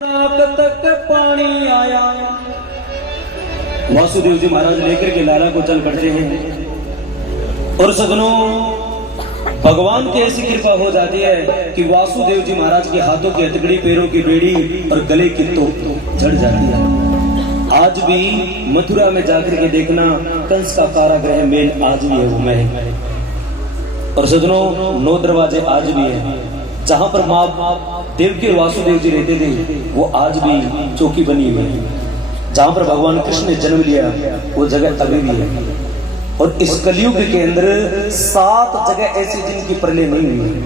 नाक तक पानी आया। वासुदेव जी महाराज लेकर के लाला को चल पड़ते हैं और सजनों भगवान की ऐसी कृपा हो जाती है कि वासुदेव जी महाराज के हाथों की हथकड़ी, पैरों की बेड़ी और गले की तोप झड़ जाती है। आज भी मथुरा में जाकर के देखना, कंस का कारागृह मेल आज भी है वो महल। और सजनों 9 दरवाजे आज भी है। जहां पर माँ देवकी और वासुदेव जी रहते थे वो आज भी चौकी बनी हुई है। जहां पर भगवान कृष्ण ने जन्म लिया वो जगह अभी भी है। और इस कलयुग के अंदर 7 जगह ऐसी जिनकी प्रलय नहीं हुई है।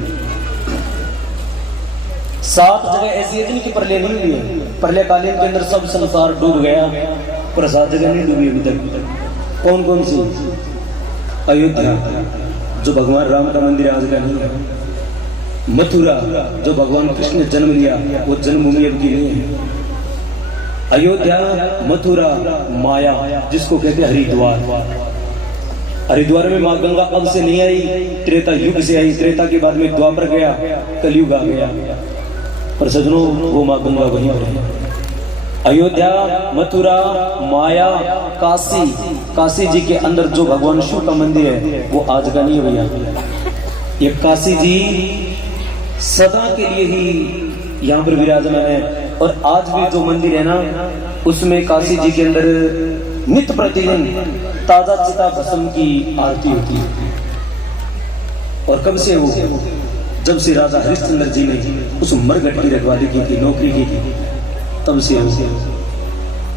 7 जगह ऐसी है जिनकी प्रलय नहीं हुई है। प्रलय कालीन के अंदर सब संसार डूब गया पर 7 जगह नहीं डूबी अभी तक। कौन कौन सी? अयोध्या जो भगवान राम का मंदिर आज का नहीं है। मथुरा जो भगवान कृष्ण ने जन्म लिया वो जन्मभूमि अब की नहीं है। अयोध्या, मथुरा, माया जिसको कहते हैं हरिद्वार। हरिद्वार में माँ गंगा अब से नहीं आई, त्रेता युग से आई। त्रेता के बाद में द्वापर गया, कलयुग आ गया। पर सजनों वो माँ गंगा वहीं पर है। अयोध्या, मथुरा, माया, काशी। काशी जी के अंदर जो भगवान शिव का मंदिर है वो आज का नहीं है भैया। ये काशी जी सदा के लिए ही यहाँ पर विराजमान है। और आज भी जो मंदिर है ना उसमें काशी जी के अंदर नित्य प्रतिदिन ताजा चिता भस्म की आरती होती है। और कब से वो? जब से राजा हरिश्चंद्र जी ने उस मरघट की रखवाली की थी, नौकरी की थी, तब से वो।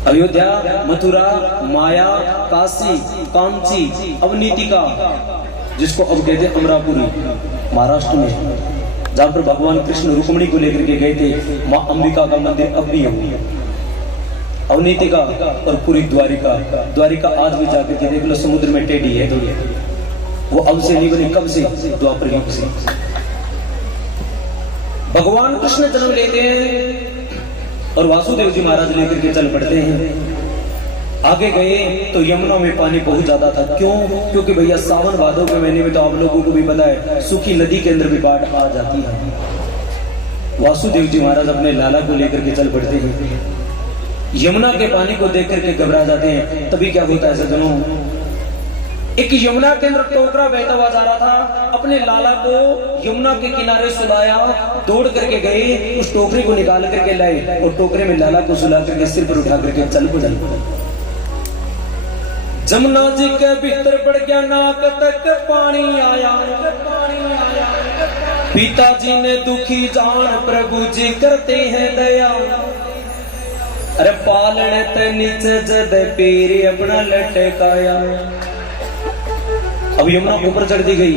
अयोध्या, मथुरा, माया, काशी, कांची, अवनीतिका जिसको अब कहते अमरापुरी महाराष्ट्र में, जहां पर भगवान कृष्ण रुक्मिणी को लेकर के गए थे। माँ अंबिका का मंदिर अब भी है। अवनीतिका और पूरी द्वारिका। द्वारिका आज भी जाकर के देख लो, समुद्र में टेढ़ी है थोड़ी। वो अब से नहीं बनी, कब से? द्वापर युग से। भगवान कृष्ण जन्म लेते हैं और वासुदेव जी महाराज लेकर के चल पड़ते हैं। आगे गए तो यमुना में पानी बहुत ज्यादा था। क्यों? क्योंकि भैया सावन भादों के महीने में तो आप लोगों को भी पता है सूखी नदी के अंदर भी बाढ़ आ जाती है। वासुदेव जी महाराज अपने लाला को लेकर के चल पड़ते हैं। यमुना के पानी को देख करके घबरा जाते हैं। तभी क्या होता है सज्जनों, एक यमुना के अंदर टोकरा बहता हुआ जा रहा था। अपने लाला को यमुना के किनारे सुलाया, दौड़ करके गए, उस टोकरी को निकाल करके लाए और टोकरे में लाला को सुला करके सिर पर उठा करके चल पड़े। जमुना जी के भीतर पड़ गया, नाक तक पानी आया। पिताजी ने दुखी जान, प्रभु जी करते हैं दया। अरे पालने ते नीचे जद पेरी अपना लटकाया। अब यमुना ऊपर चढ़ दी गई।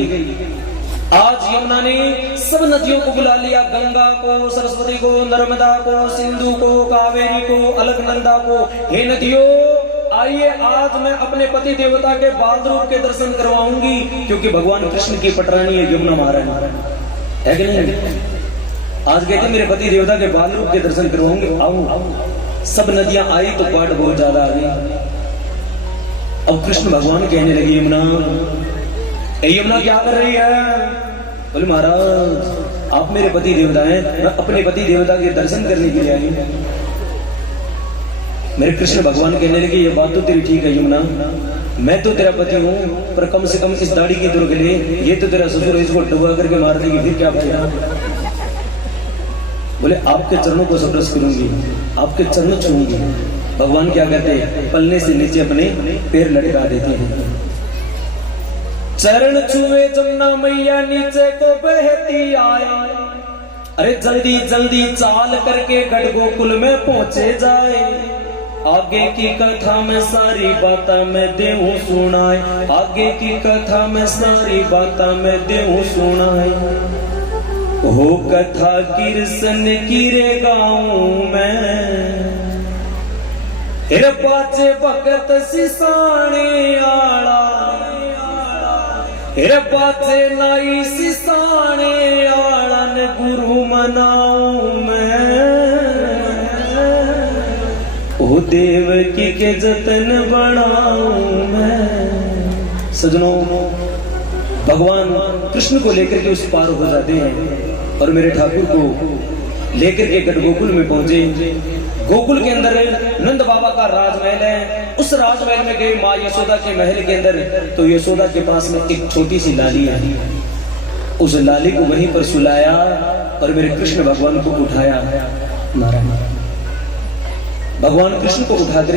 आज यमुना ने सब नदियों को बुला लिया, गंगा को, सरस्वती को, नर्मदा को, सिंधु को, कावेरी को, अलकनंदा को। हे नदियों, आइए आज मैं अपने पति देवता के बाल रूप के दर्शन करवाऊंगी, क्योंकि भगवान कृष्ण की पटरानी है यमुना महारानी, है कि नहीं? आज कहते मेरे पति देवता के बाल रूप के दर्शन करवाऊंगी, आऊं। सब नदियां आई तो बाढ़ बहुत ज्यादा आ गई। अब कृष्ण भगवान कहने लगे, यमुना, यमुना क्या कर रही है? बोले महाराज आप मेरे पति देवता हैं, मैं अपने पति देवता के दर्शन करने के लिए आई। मेरे कृष्ण भगवान कहने लगे, ये बात तो तेरी ठीक है यमुना, मैं तो तेरा पति हूँ, पर कम से कम इस दाढ़ी की दूर के लिए ये तो तेरा ससुर है, इसको डुबा करके मार देगी, फिर क्या फायदा? बोले आपके चरणों को स्पर्श करूंगी, आपके चरण छूंगी। भगवान क्या कहते हैं? पलने से नीचे अपने पैर लटका देते हैं। चरण छुए जमुना मैया नीचे को बहती आए। अरे जल्दी जल्दी चाल करके गढ़ गोकुल में पहुंचे जाए। आगे की कथा में सारी बातें मैं देहूं सुनाए। आगे की कथा में सारी बातें मैं देहूं सुनाए। हो कथा कृष्ण की रे गाँव में, हिर पाचे भगत सिसाने आला। हिर पाचे नाई सिसाने आलन गुरु मनाऊं मैं। ओ देवकी के जतन बनाऊं मैं। सजनों भगवान कृष्ण को लेकर के उस पार हो जाते हैं और मेरे ठाकुर को लेकर के गढ़ गोकुल में पहुंचे। गोकुल के अंदर नंद बाबा का राजमहल है। उस राजमहल में गए माँ यशोदा के महल के अंदर, तो यशोदा के पास में एक छोटी सी लाली है। उस लाली को वहीं पर सुलाया और मेरे कृष्ण भगवान को उठाया। नारायण भगवान कृष्ण को उठा कर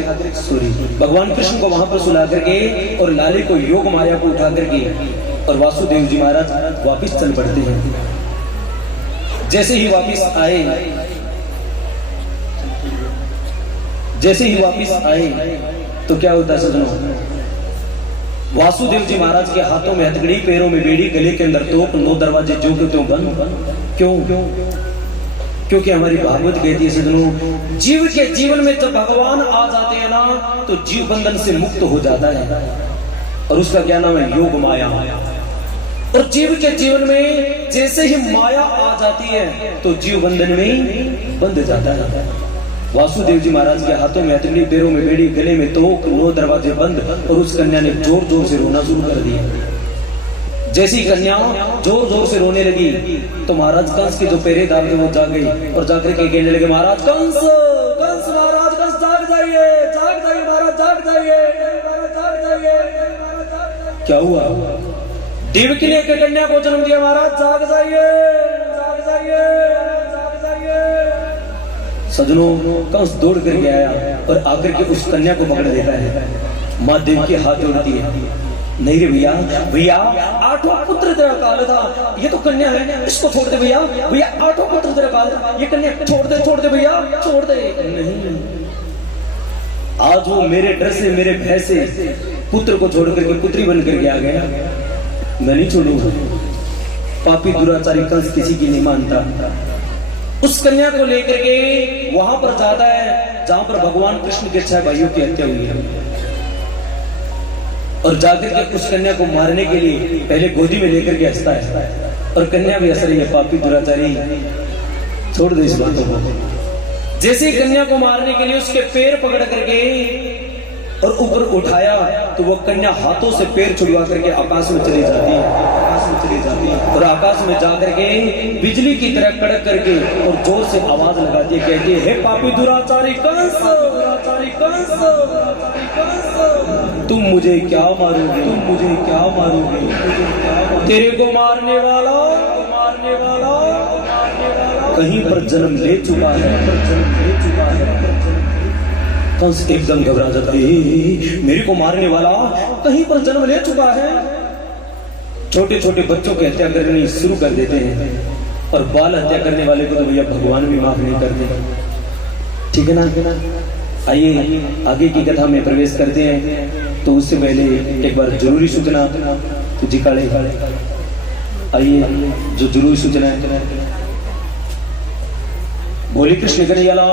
भगवान कृष्ण को वहां पर सुला करके और लाली को योग माया को उठा करके और वासुदेव जी महाराज वापिस चल पड़ते हैं। जैसे ही वापिस आए तो क्या होता है सजनों, वासुदेव जी महाराज के हाथों में हथकड़ी, पैरों में बेड़ी, गले के अंदर तोप, 9 दरवाजे जो के त्यों बंद। क्यों? क्योंकि हमारी भागवत कहती है सजनों, जीव के जीवन में जब भगवान आ जाते हैं ना तो जीव बंधन से मुक्त हो जाता है, और उसका क्या नाम है? योग माया। और जीव के जीवन में जैसे ही माया आ जाती है तो जीव बंधन में बंध जाता है। वासुदेव जी महाराज के हाथों में हथकड़ी, पैरों में बेड़ी, गले में तोक, 9 दरवाजे बंद, और उस कन्या ने जोर जोर से रोना शुरू कर दिया। जैसी कन्या जोर जोर से रोने लगी तो महाराज कंस के जो पहरेदार थे वो जाग गए और जाकर के कहने लगे, महाराज कंस, कंस महाराज, कंस जाग जाइए, जाग जाइए महाराज, जाग जाइए, जाग जाइए। क्या हुआ? देवकी ने एक कन्या को जन्म दिया, महाराज जाग जाइए, जाग जाइए, जाग जाइए। सजनों, कंस दौड़ करके आया और आकर के उस कन्या को पकड़ देता है। माँ देवकी हाथ जोड़ती है, नहीं रे भैया, भैया 8वां पुत्र तेरा काल था, ये तो कन्या है, इसको छोड़ दे भैया, भैया 8वां पुत्र तेरा काल था, ये कन्या छोड़ दे भैया, छोड़ दे। नहीं, आज वो मेरे डर से, मेरे भय से पुत्र को छोड़ करके पुत्री बन करके आ गया। मैं नहीं छोड़ूंगा। पापी दुराचारी कंस किसी की नहीं मानता। उस कन्या को लेकर के वहां पर जाता है जहां पर भगवान कृष्ण के 6 भाइयों की हत्या हुई है, और जाकर के उस कन्या को मारने के लिए पहले गोदी में लेकर के हंसता है, और कन्या भी हंस रही है। पापी दुराचारी, छोड़ दे इस बातों को। जैसे ही कन्या को मारने के लिए उसके पैर पकड़ करके और ऊपर उठाया तो वो कन्या हाथों से पैर छुड़वा करके आकाश में चली जाती है, और आकाश में जाकर के बिजली की तरह कड़क करके और जोर से आवाज लगाती है, कहती है, हे पापी दुराचारी कंस, दुराचारी कंस, तुम मुझे क्या मारोगे, तुम मुझे क्या मारोगे? तेरे को मारने वाला कहीं पर जन्म ले चुका है। कंस एकदम घबरा जाता है, मेरे को मारने वाला कहीं पर जन्म ले चुका है। छोटे छोटे बच्चों की हत्या करनी शुरू कर देते हैं, और बाल हत्या करने वाले को तो भैया भगवान भी माफ नहीं करते। ठीक है ना? आइए आगे की कथा में प्रवेश करते हैं। तो उससे पहले एक बार जरूरी सूचना तो जी काले, आइए जो जरूरी सूचना है। बोली कृष्ण कन्हैया लाल।